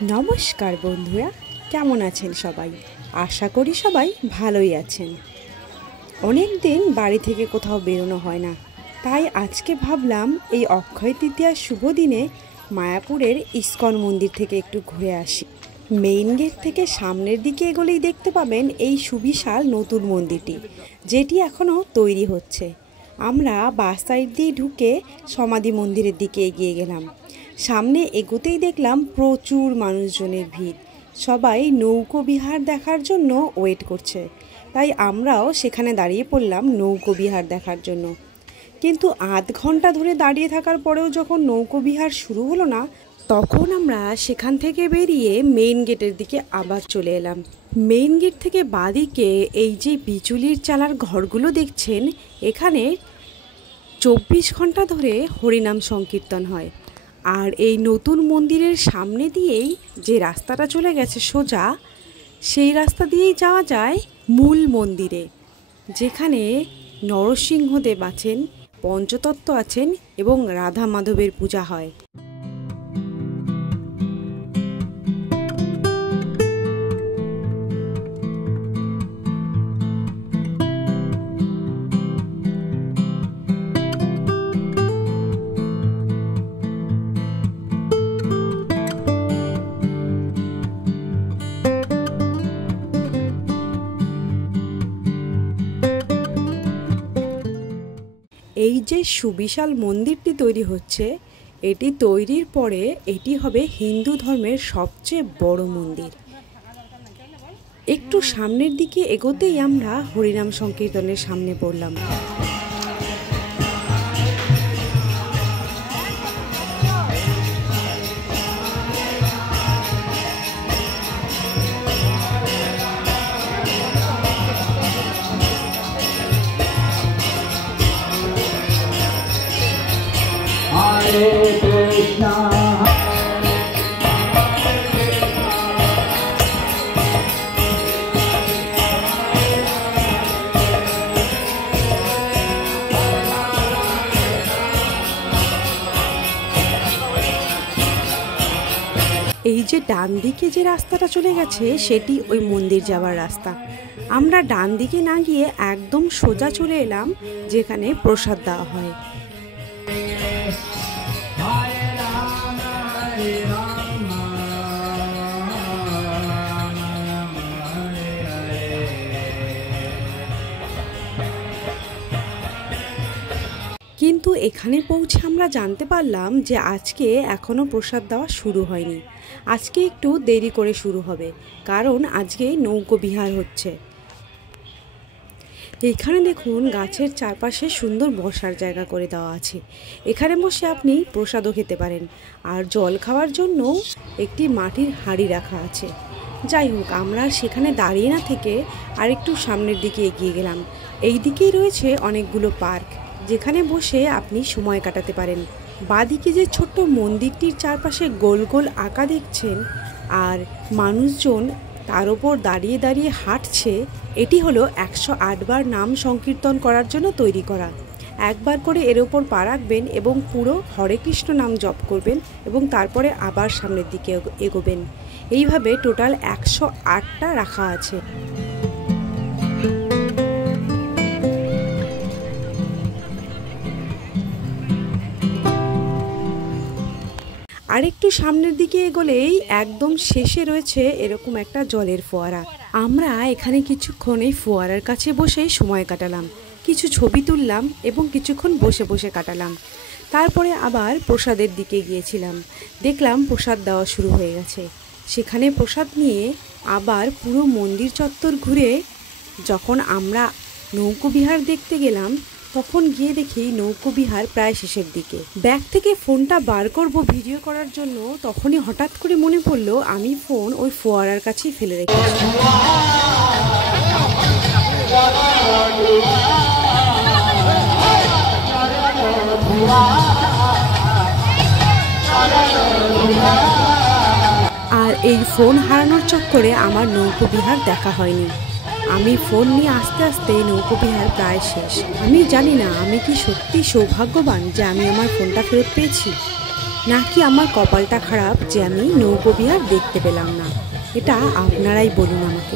নমস্কার বন্ধুরা, কেমন আছেন সবাই? আশা করি সবাই ভালোই আছেন। অনেক দিন বাড়ি থেকে কোথাও বেরোনো হয় না, তাই আজকে ভাবলাম এই অক্ষয় তৃতীয়ার শুভ দিনে মায়াপুরের ইস্কন মন্দির থেকে একটু ঘুরে আসি। মেইন গেট থেকে সামনের দিকে এগোলেই দেখতে পাবেন এই সুবিশাল নতুন মন্দিরটি, যেটি এখনও তৈরি হচ্ছে। আমরা বাস সাইড দিয়ে ঢুকে সমাধি মন্দিরের দিকে এগিয়ে গেলাম। সামনে এগোতেই দেখলাম প্রচুর মানুষজনের ভিড়, সবাই নৌকো বিহার দেখার জন্য ওয়েট করছে। তাই আমরাও সেখানে দাঁড়িয়ে পড়লাম নৌকো বিহার দেখার জন্য। কিন্তু আধ ঘন্টা ধরে দাঁড়িয়ে থাকার পরেও যখন নৌকো বিহার শুরু হলো না, তখন আমরা সেখান থেকে বেরিয়ে মেইন গেটের দিকে আবার চলে এলাম। মেইন গেট থেকে বাঁদিকে এই যে বিচুলির চালার ঘরগুলো দেখছেন, এখানে 24 ঘন্টা ধরে হরিনাম সংকীর্তন হয়। আর এই নতুন মন্দিরের সামনে দিয়েই যে রাস্তাটা চলে গেছে সোজা, সেই রাস্তা দিয়েই যাওয়া যায় মূল মন্দিরে, যেখানে নরসিংহদেব আছেন, পঞ্চতত্ত্ব আছেন এবং রাধা মাধবের পূজা হয়। এই যে সুবিশাল মন্দিরটি তৈরি হচ্ছে, এটি তৈরির পরে এটি হবে হিন্দু ধর্মের সবচেয়ে বড় মন্দির। একটু সামনের দিকে এগোতেই আমরা হরিনাম সংকীর্তনের সামনে পড়লাম। এই যে ডান দিকে যে রাস্তাটা চলে গেছে, সেটি ওই মন্দির যাওয়ার রাস্তা। আমরা ডান দিকে না গিয়ে একদম সোজা চলে এলাম যেখানে প্রসাদ দেওয়া হয়। কিন্তু এখানে পৌঁছে আমরা জানতে পারলাম যে আজকে এখনও প্রসাদ দেওয়া শুরু হয়নি। আজকে একটু দেরি করে শুরু হবে, কারণ আজকে নৌকো বিহার হচ্ছে। এখানে দেখুন গাছের চারপাশে সুন্দর বসার জায়গা করে দেওয়া আছে। এখানে বসে আপনি প্রসাদও খেতে পারেন, আর জল খাওয়ার জন্য একটি মাটির হাঁড়ি রাখা আছে। যাই হোক, আমরা সেখানে দাঁড়িয়ে না থেকে আরেকটু সামনের দিকে এগিয়ে গেলাম। এই দিকেই রয়েছে অনেকগুলো পার্ক, যেখানে বসে আপনি সময় কাটাতে পারেন। বাঁদিকে যে ছোট্ট মন্দিরটির চারপাশে গোল গোল আঁকা দেখছেন আর মানুষজন তার ওপর দাঁড়িয়ে দাঁড়িয়ে হাঁটছে, এটি হলো 108 বার নাম সংকীর্তন করার জন্য তৈরি করা। একবার করে এর ওপর পা রাখবেন এবং পুরো হরে কৃষ্ণ নাম জপ করবেন এবং তারপরে আবার সামনের দিকে এগোবেন। এইভাবে টোটাল 108টা রাখা আছে। আরেকটু সামনের দিকে এগোলেই একদম শেষে রয়েছে এরকম একটা জলের ফোয়ারা। আমরা এখানে কিছুক্ষণ এই ফোয়ারার কাছে বসেই সময় কাটালাম, কিছু ছবি তুললাম এবং কিছুক্ষণ বসে বসে কাটালাম। তারপরে আবার প্রসাদের দিকে গিয়েছিলাম, দেখলাম প্রসাদ দেওয়া শুরু হয়ে গেছে। সেখানে প্রসাদ নিয়ে আবার পুরো মন্দির চত্বর ঘুরে যখন আমরা নৌকো বিহার দেখতে গেলাম, তখন গিয়ে দেখি নৌকো বিহার প্রায় শেষের দিকে। ব্যাগ থেকে ফোনটা বার করব ভিডিও করার জন্য, তখনই হঠাৎ করে মনে পড়লো আমি ফোন ওই ফোয়ারার কাছেই ফেলে রেখেছি। আর এই ফোন হারানোর চক্করে আমার নৌকো বিহার দেখা হয়নি। আমি ফোন নিয়ে আস্তে আস্তে নৌকো বিহার প্রায় শেষ। আমি জানি না আমি কি সত্যি সৌভাগ্যবান যে আমি আমার ফোনটা ফেরত পেয়েছি। নাকি আমার কপালটা খারাপ যে আমি নৌকো বিহার দেখতে পেলাম না? এটা আপনারাই বলুন আমাকে।